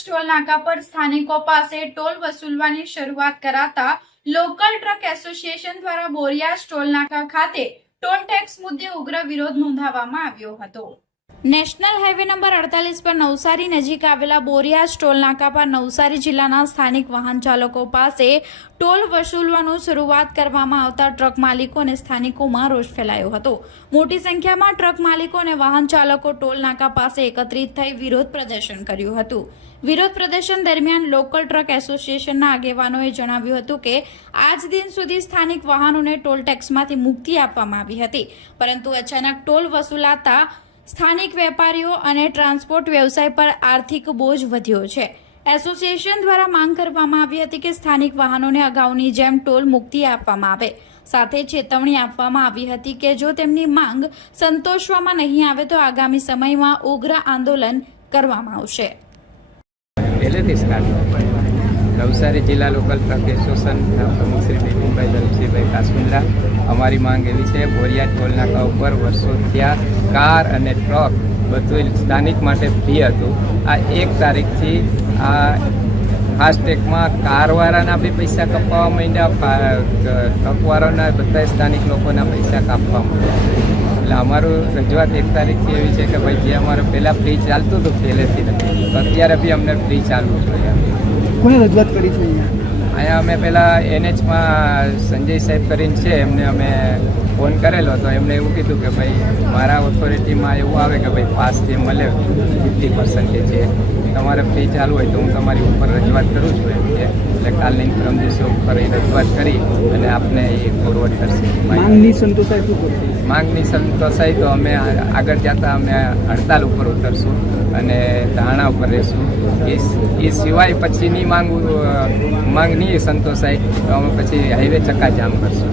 બોરિયાસ toll નાકા પર સ્થાનિકો પાસે ટોલ વસૂલવાની શરૂઆત કરાતા લોકલ ટ્રક એસોસિએશન દ્વારા બોરિયાસ ટોલ નાકા ખાતે ટોલ ટેક્સ મુદ્દે ઉગ્ર વિરોધ નોંધાવવામાં આવ્યો હતો। નેશનલ હાઈવે નંબર 48 પર નવસારી નજીક આવેલા બોરિયાસ ટોલ નાકા પર નવસારી જિલ્લાના સ્થાનિક વાહન ચાલકો પાસે ટોલ વસૂલવાનું શરૂઆત કરવામાં આવતા ટ્રક માલિકો અને સ્થાનિકોમાં રોષ ફેલાયો હતો। મોટી સંખ્યામાં ટ્રક માલિકો અને વાહન ચાલકો ટોલ નાકા પાસે એકત્રિત થઈ વિરોધ પ્રદર્શન કર્યું હતું। વિરોધ પ્રદર્શન દરમિયાન લોકલ ટ્રક એસોસિએશનના આગેવાનોએ જણાવ્યું હતું કે આજ દિન સુધી સ્થાનિક વાહનોને ટોલ ટેક્સમાંથી મુક્તિ આપવામાં આવી હતી, પરંતુ અચાનક ટોલ વસૂલાતા સ્થાનિક વેપારીઓ અને ટ્રાન્સપોર્ટ વ્યવસાય પર આર્થિક બોજ વધ્યો છે। એસોસિએશન દ્વારા માંગ કરવામાં આવી હતી કે સ્થાનિક વાહનોને અગાઉની જેમ ટોલ મુક્તિ આપવામાં આવે। સાથે ચેતવણી આપવામાં આવી હતી કે જો તેમની માંગ સંતોષવામાં નહીં આવે તો આગામી સમયમાં ઉગ્ર આંદોલન કરવામાં આવશે। પહેલેથી સ્ટાર્ટ નવસારી જિલ્લા લોકલ ટ્રક એસોસિએશન પ્રમુખ શ્રી બિપિનભાઈ દલસીભાઈ કાશ્મીરા, અમારી માંગ એવી છે, બોરિયાસ ટોલ નાકા ઉપર વર્ષો થયા કાર અને ટ્રક બધું સ્થાનિક માટે ફ્રી હતું। આ 1 તારીખથી આ ફાસ્ટેગમાં કારવાળાના બી પૈસા કપાવવા માંડ્યા, ટ્રકવાળાના બધા સ્થાનિક લોકોના પૈસા કાપવા માંડ્યા। એટલે અમારું રજૂઆત 1 તારીખથી એવી છે કે ભાઈ જે અમારે પહેલાં ફ્રી ચાલતું હતું પહેલેથી તો અત્યારે બી અમને ફ્રી ચાલવું જોઈએ। કોને રજૂઆત કરી છે અહીંયા અમે પહેલાં NH માં સંજય સાહેબ કરીને છે, એમને અમે ફોન કરેલો તો એમણે એવું કીધું કે ભાઈ મારા ઓથોરિટીમાં એવું આવે કે ભાઈ પાસ જે મળે 50% છે, તમારે ફ્રી ચાલુ હોય તો હું તમારી ઉપર રજૂઆત કરું છું એમ કે એટલે કાલની પરમ દિવસે ઉપર એ રજૂઆત કરી અને આપને એ ફોરવર્ડ કરશે। માંગની સંતોષાય શું કરશે? માંગની સંતોષાય તો અમે આગળ જતા અમે હડતાલ ઉપર ઉતરશું અને ધારણા ઉપર રહેશું। એ સિવાય પછીની માંગ નહીં સંતોષાય તો અમે પછી હાઈવે ચક્કાજામ કરશું।